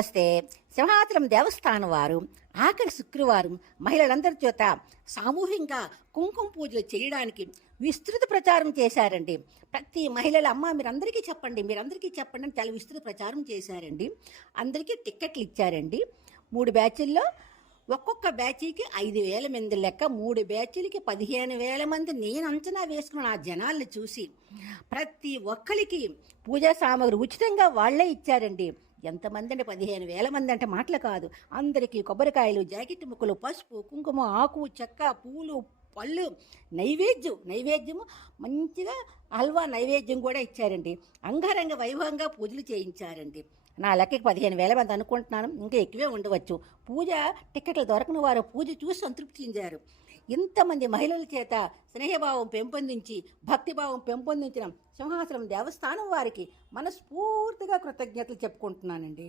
వస్తే సింహాచలం దేవస్థానం వారు ఆఖరి శుక్రవారం మహిళలందరి చేత సామూహికంగా కుంకుమ పూజలు చేయడానికి విస్తృత ప్రచారం చేశారండి. ప్రతి మహిళల అమ్మ మీరందరికీ చెప్పండి అని చాలా విస్తృత ప్రచారం చేశారండి. అందరికీ టిక్కెట్లు ఇచ్చారండి. 3 బ్యాచుల్లో ఒక్కొక్క బ్యాచీకి 5,000 మంది లెక్క, 3 బ్యాచీలకి 15,000 మంది. నేను అంచనా వేసుకున్న ఆ జనాల్ని చూసి ప్రతి ఒక్కరికి పూజా సామాగ్రి ఉచితంగా వాళ్లే ఇచ్చారండి. ఎంతమంది అంటే 15,000 మంది అంటే మాటలు కాదు. అందరికీ కొబ్బరికాయలు, జాకెట్ ముక్కలు, పసుపు, కుంకుమ, ఆకు, చెక్క, పూలు, పళ్ళు, నైవేద్యము మంచిగా హల్వా నైవేద్యం కూడా ఇచ్చారండి. అంగరంగ వైభవంగా పూజలు చేయించారండి. నా లెక్కకి 15,000 మంది అనుకుంటున్నాను, ఇంకా ఎక్కువే ఉండవచ్చు. పూజ టిక్కెట్లు దొరకని వారు పూజ చూసి సంతృప్తి చెందారు. ఇంతమంది మహిళల చేత స్నేహభావం పెంపొందించి భక్తిభావం పెంపొందించిన సింహాచలం దేవస్థానం వారికి మనస్ఫూర్తిగా కృతజ్ఞతలు చెప్పుకుంటున్నానండి.